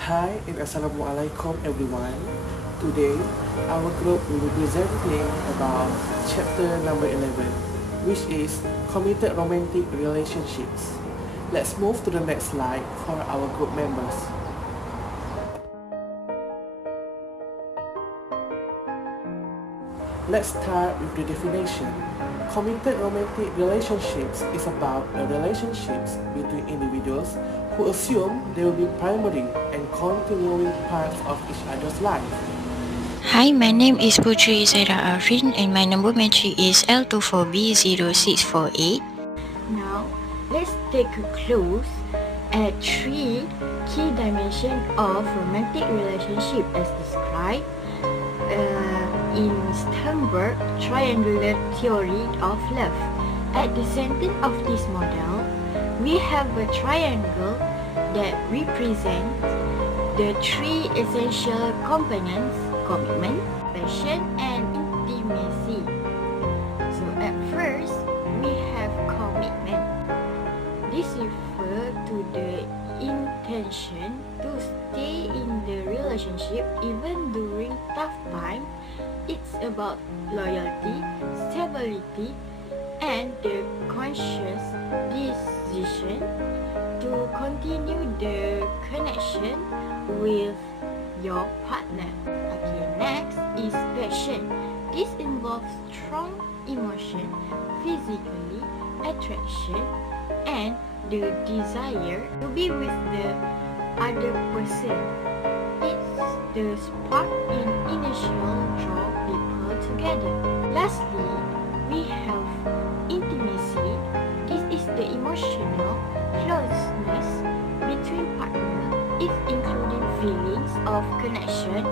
Hi and Assalamualaikum everyone. Today, our group will be presenting about chapter number 11, which is committed romantic relationships. Let's move to the next slide for our group members. Let's start with the definition. Committed romantic relationships is about the relationships between individuals who assume they will be primary and continuing parts of each other's life. Hi, my name is Putri Zaira Arvin and my number entry is L24B0648. Now, let's take a close at three key dimensions of romantic relationship as described in Sternberg triangular theory of love. At the center of this model, we have a triangle that represents the three essential components: commitment, passion, and intimacy. So at first, we have commitment. This refers to the intention to stay in the relationship even during tough times. It's about loyalty, stability, and the conscious decision to continue the connection with your partner. Okay, next is passion. This involves strong emotion, physically attraction, and the desire to be with the other person. It's the spark in initial draw people together. Lastly, we have intimacy. This is the emotional closeness between partners. It including feelings of connection,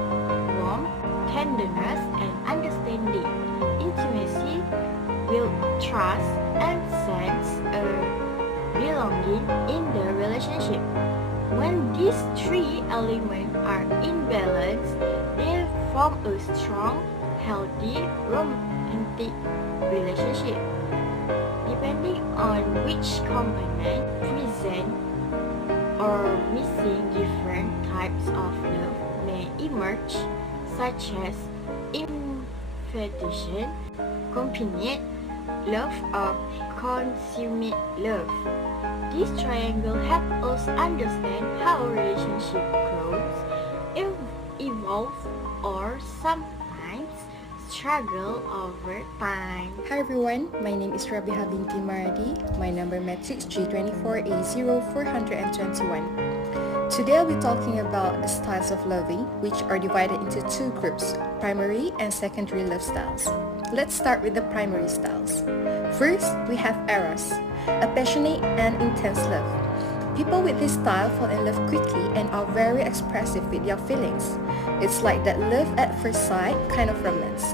warmth, tenderness, and understanding. Intimacy builds trust and sense of belonging in the relationship. When these three elements are in balance, they form a strong, healthy, romantic relationship. Depending on which component present or missing, different types of love may emerge, such as infatuation, commitment love, or consummate love. This triangle helps us understand how a relationship grows, evolves, or sometimes struggle over time. Hi everyone, my name is Rabiha binti Maradi. My number matrix G24A0421. Today I'll be talking about the styles of loving, which are divided into two groups, primary and secondary love styles. Let's start with the primary styles. First, we have Eros, a passionate and intense love. People with this style fall in love quickly and are very expressive with their feelings. It's like that love at first sight kind of romance.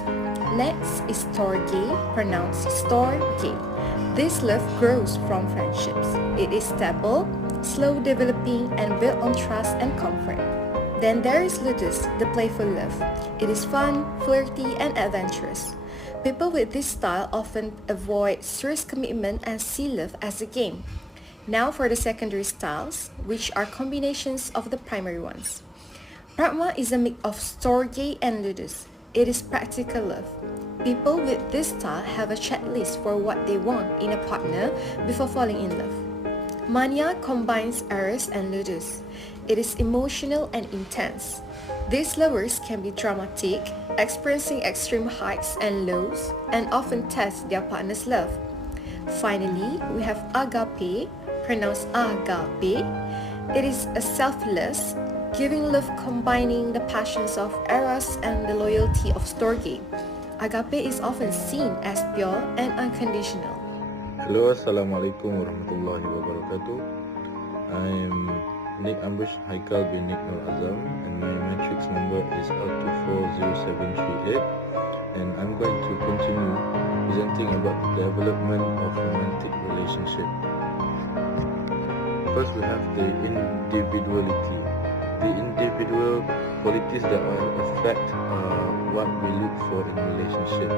Next is Storge, pronounced Storge. This love grows from friendships. It is stable, slow developing, and built on trust and comfort. Then there is Ludus, the playful love. It is fun, flirty, and adventurous. People with this style often avoid serious commitment and see love as a game. Now for the secondary styles, which are combinations of the primary ones. Pragma is a mix of Storge and Ludus. It is practical love. People with this style have a checklist for what they want in a partner before falling in love. Mania combines Eros and Ludus. It is emotional and intense. These lovers can be dramatic, experiencing extreme heights and lows, and often test their partner's love. Finally, we have Agape, pronounced Agape. It is a selfless, giving love combining the passions of Eros and the loyalty of Storge. Agape is often seen as pure and unconditional. Hello, Assalamualaikum warahmatullahi wabarakatuh. I'm Nick Ambush Haikal bin Nick Nur Azam, and my matrix number is L240738, and I'm going to continue presenting about the development of romantic relationship. First, we have the individuality. The individual qualities that affect what we look for in a relationship.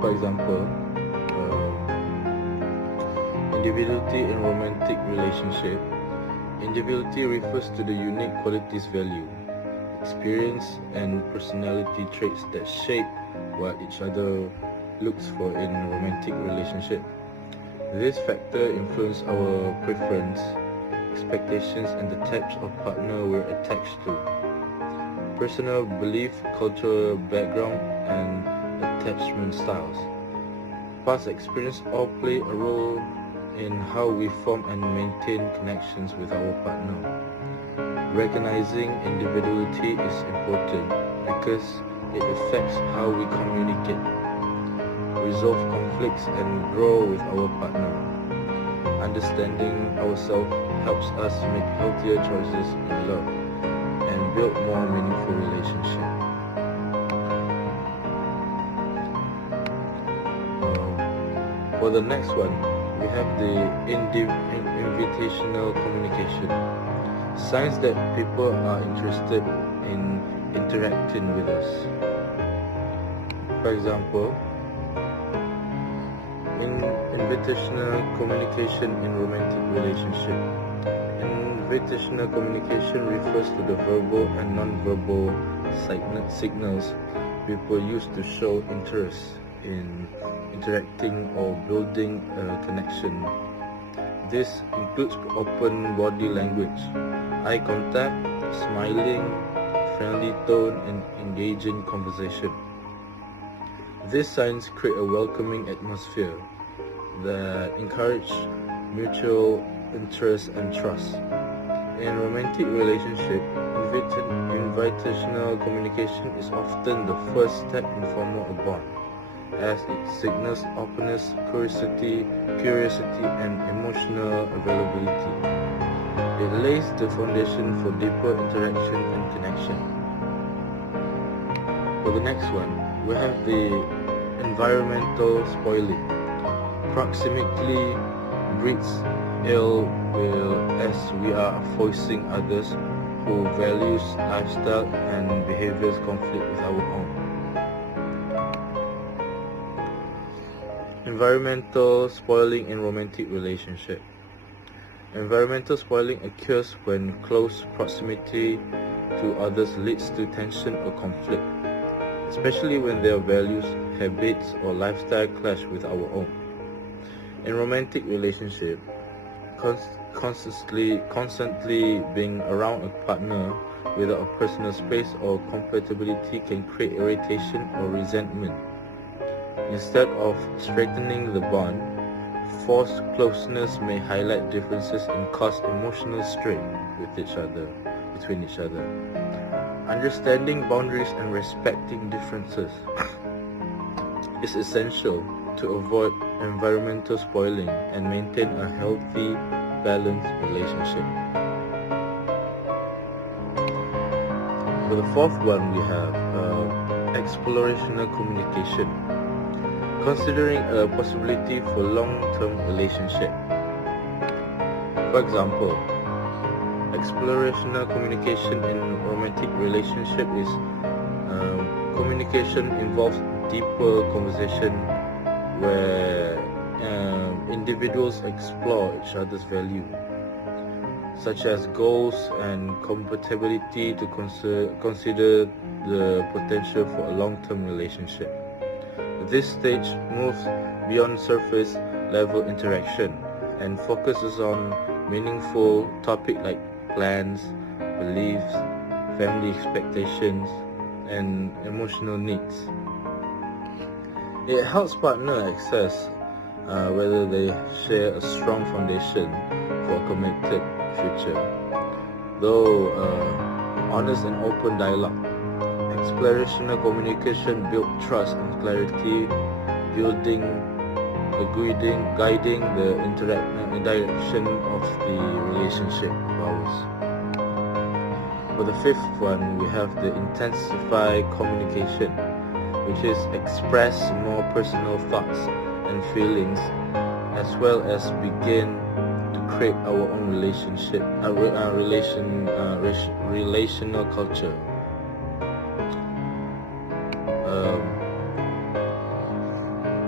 For example, individuality in romantic relationship Individuality refers to the unique qualities, value, experience, and personality traits that shape what each other looks for in a romantic relationship. This factor influences our preference, expectations, and the types of partner we're attached to. Personal belief, cultural background, and attachment styles. Past experience all play a role in how we form and maintain connections with our partner. Recognizing individuality is important because it affects how we communicate, resolve conflicts, and grow with our partner. Understanding ourselves helps us make healthier choices in love and build more meaningful relationships. For the next one, we have the invitational communication. Signs that people are interested in interacting with us. For example, invitational communication in romantic relationship. Invitational communication refers to the verbal and non-verbal signals people use to show interest in interacting or building a connection. This includes open body language, eye contact, smiling, friendly tone, and engaging conversation. These signs create a welcoming atmosphere that encourage mutual interest and trust. In romantic relationship, invitational communication is often the first step in forming a bond, as it signals openness, curiosity, and emotional availability. It lays the foundation for deeper interaction and connection. For the next one, we have the environmental spoiling. Proximity breeds ill will as we are voicing others who values lifestyle and behaviors conflict with our own. Environmental spoiling in romantic relationship. Environmental spoiling occurs when close proximity to others leads to tension or conflict, especially when their values, habits, or lifestyle clash with our own. In romantic relationship, constantly being around a partner without a personal space or compatibility can create irritation or resentment. Instead of strengthening the bond, forced closeness may highlight differences and cause emotional strain between each other. Understanding boundaries and respecting differences is essential to avoid environmental spoiling and maintain a healthy, balanced relationship. For the fourth one, we have explorational communication. Considering a possibility for long-term relationship. For example, explorational communication in romantic relationship is communication involves deeper conversation where individuals explore each other's value, such as goals and compatibility, to consider the potential for a long-term relationship. This stage moves beyond surface level interaction and focuses on meaningful topics like plans, beliefs, family expectations, and emotional needs. It helps partners assess whether they share a strong foundation for a committed future. Though honest and open dialogue, explorational communication builds trust and clarity, guiding the direction of the relationship of ours. For the fifth one, we have the intensify communication, which is express more personal thoughts and feelings, as well as begin to create our own relational culture.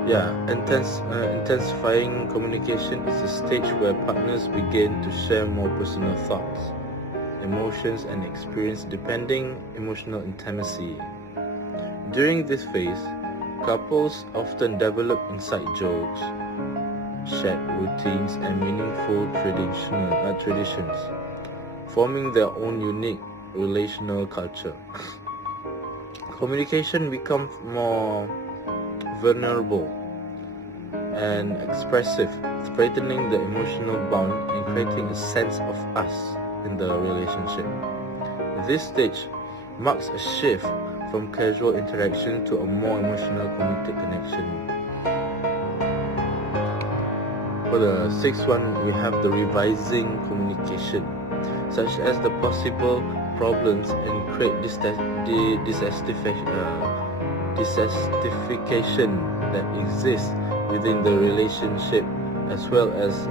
Intensifying communication is a stage where partners begin to share more personal thoughts, emotions, and experience depending emotional intimacy. During this phase, couples often develop inside jokes, shared routines, and meaningful traditions, forming their own unique relational culture. Communication becomes more vulnerable and expressive, strengthening the emotional bond and creating a sense of us in the relationship. This stage marks a shift from casual interaction to a more emotional committed connection. For the sixth one, we have the revising communication, such as the possible problems and create dissatisfaction that exists within the relationship, as well as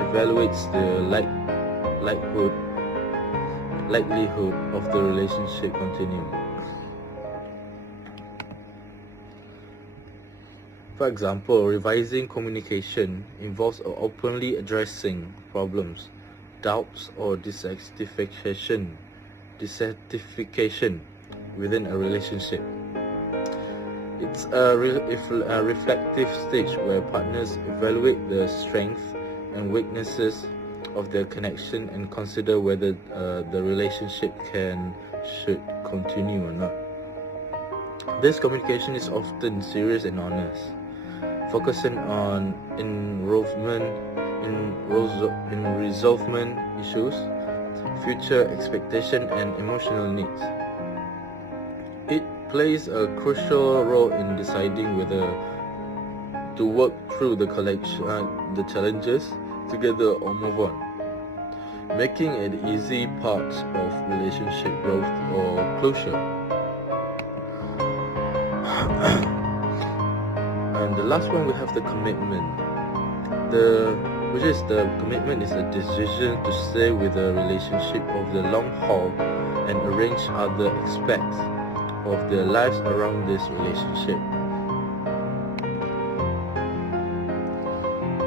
evaluates the likelihood of the relationship continuing. For example, revising communication involves openly addressing problems, doubts, or dissatisfaction within a relationship. It's a reflective stage where partners evaluate the strengths and weaknesses of their connection and consider whether the relationship should continue or not. This communication is often serious and honest, focusing on resolvement issues, future expectation, and emotional needs. It plays a crucial role in deciding whether to work through the challenges together or move on, making it easy part of relationship growth or closure. And the last one, we have the commitment. The commitment is a decision to stay with a relationship over the long haul and arrange other aspects of their lives around this relationship.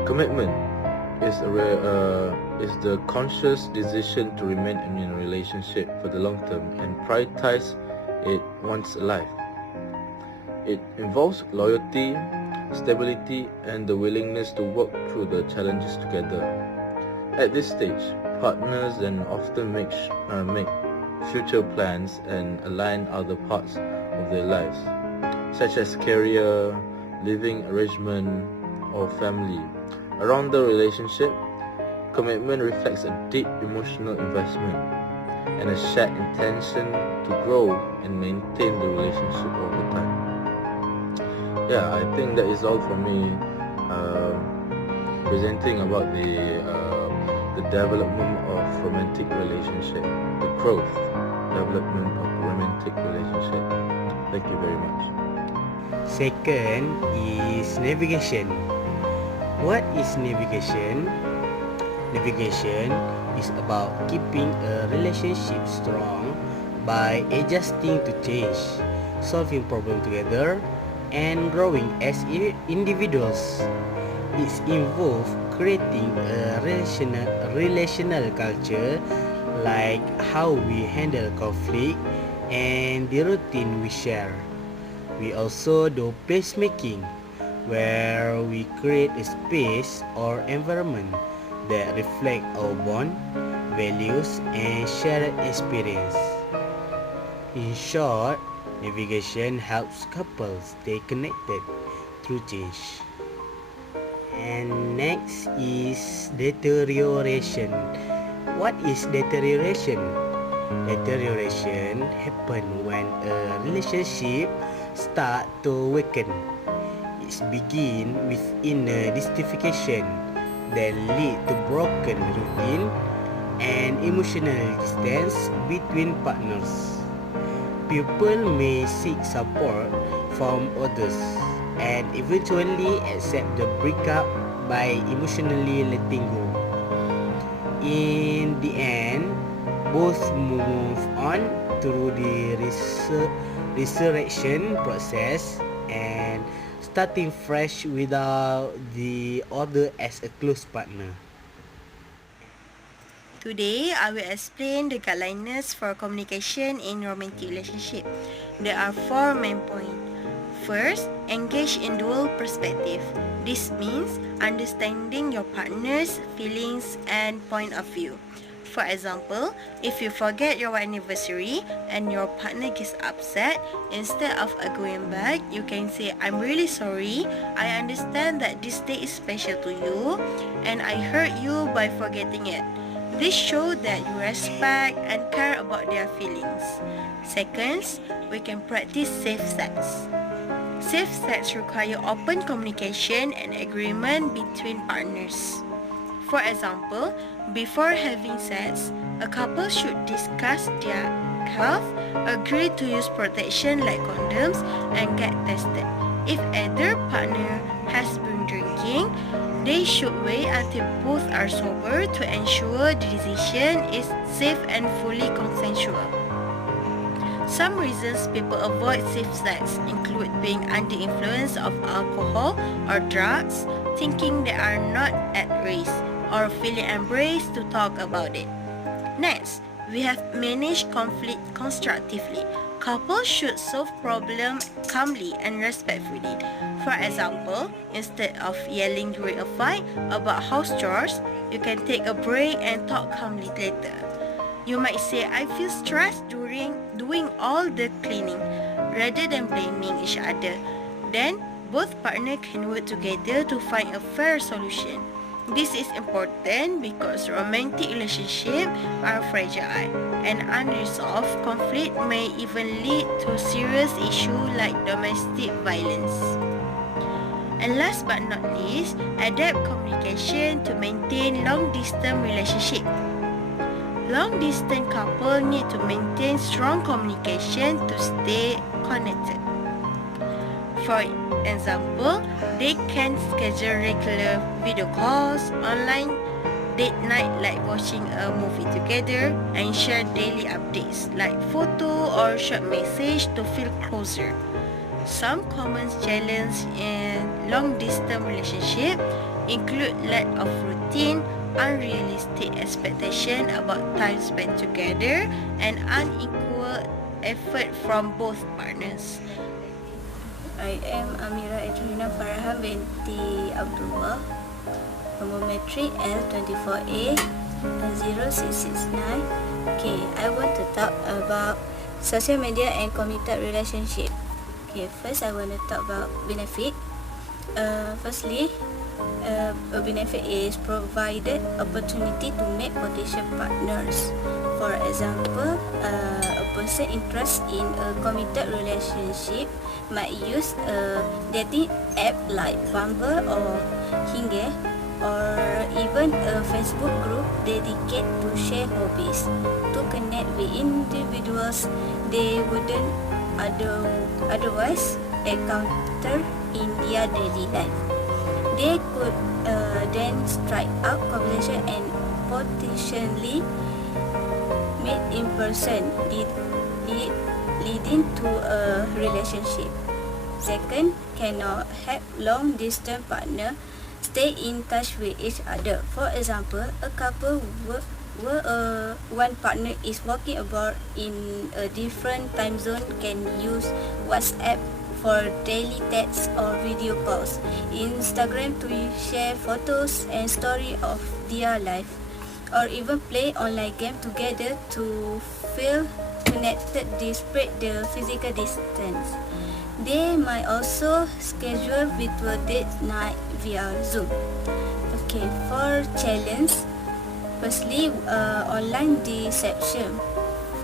Commitment is the conscious decision to remain in a relationship for the long term and prioritize it once alive. It involves loyalty, stability, and the willingness to work through the challenges together. At this stage, partners then often make future plans and align other parts of their lives, such as career, living arrangement, or family. Around the relationship, commitment reflects a deep emotional investment and a shared intention to grow and maintain the relationship over time. I think that is all for me presenting about the development of romantic relationship, the growth development of romantic relationship. Thank you very much. Second is navigation. What is navigation? Navigation is about keeping a relationship strong by adjusting to change, solving problems together, and growing as individuals. It involves creating a relational culture, like how we handle conflict and the routine we share. We also do placemaking, where we create a space or environment that reflect our bond, values, and shared experience. In short, navigation helps couples stay connected through change. And next is deterioration. What is deterioration? Deterioration happens when a relationship starts to weaken. It begins with inner dissatisfaction, then lead to broken routine and emotional distance between partners. People may seek support from others and eventually accept the breakup by emotionally letting go. In the end, both move on through the resurrection process and starting fresh without the other as a close partner. Today, I will explain the guidelines for communication in romantic relationship. There are 4 main points. First, engage in dual perspective. This means understanding your partner's feelings and point of view. For example, if you forget your anniversary and your partner gets upset, instead of going back, you can say, "I'm really sorry. I understand that this day is special to you and I hurt you by forgetting it." This shows that you respect and care about their feelings. Second, we can practice safe sex. Safe sex requires open communication and agreement between partners. For example, before having sex, a couple should discuss their health, agree to use protection like condoms, and get tested. If either partner has been drinking, they should wait until both are sober to ensure the decision is safe and fully consensual. Some reasons people avoid safe sex include being under influence of alcohol or drugs, thinking they are not at risk, or feeling embraced to talk about it. Next, we have managed conflict constructively. Couples should solve problems calmly and respectfully. For example, instead of yelling during a fight about house chores, you can take a break and talk calmly later. You might say, "I feel stressed during doing all the cleaning," rather than blaming each other. Then, both partners can work together to find a fair solution. This is important because romantic relationships are fragile, and unresolved conflict may even lead to serious issues like domestic violence. And last but not least, adapt communication to maintain long-distance relationship. Long-distance couples need to maintain strong communication to stay connected. For example, they can schedule regular video calls, online date night like watching a movie together, and share daily updates like photo or short message to feel closer. Some common challenges in long-distance relationship include lack of routine, unrealistic expectation about time spent together, and unequal effort from both partners. I am Amira Edrina Farhan binti Abdullah, nomor metrik L24A 0669. Okay, I want to talk about social media and committed relationship. Okay, first I want to talk about benefit. Firstly, a benefit is provided opportunity to meet potential partners. For example, a person interested in a committed relationship might use a dating app like Bumble or Hinge, or even a Facebook group dedicated to share hobbies, to connect with individuals they wouldn't otherwise encounter in their daily life. They could then strike out conversation and potentially meet in person, leading to a relationship. Second, cannot help long-distance partner stay in touch with each other. For example, a couple where one partner is working abroad in a different time zone can use WhatsApp for daily texts or video calls, Instagram to share photos and stories of their life, or even play online game together to feel connected despite the physical distance. They might also schedule virtual date night via Zoom. Okay, for challenge, firstly, online deception.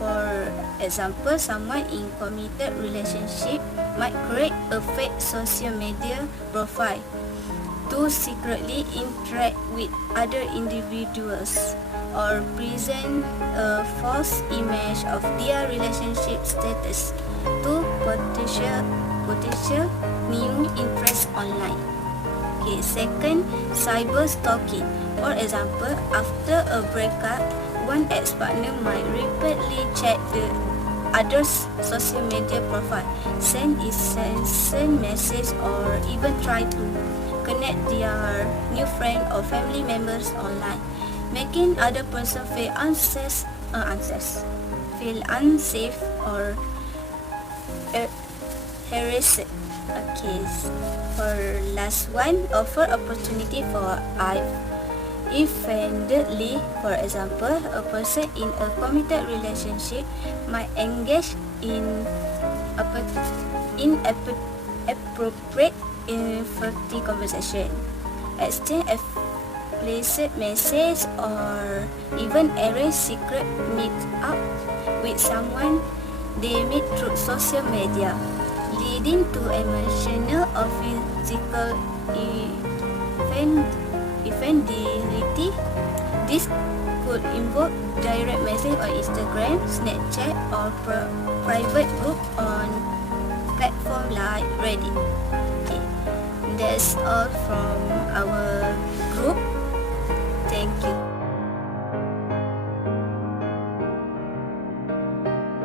For example, someone in committed relationship might create a fake social media profile to secretly interact with other individuals or present a false image of their relationship status to potential new interest online. Okay, second, cyber stalking. For example, after a breakup, one ex-partner might repeatedly check the others' social media profile, send message, or even try to connect their new friend or family members online, making other person feel unsafe or harassed. Okay, for last one, offer opportunity for offendedly. For example, a person in a committed relationship might engage in inappropriate infertility conversation, exchange explicit message, or even arrange secret meet up with someone they meet through social media, leading to emotional or physical infidelity. This could involve direct message on Instagram, Snapchat, or private group on platform like Reddit. Okay, that's all from our group. Thank you.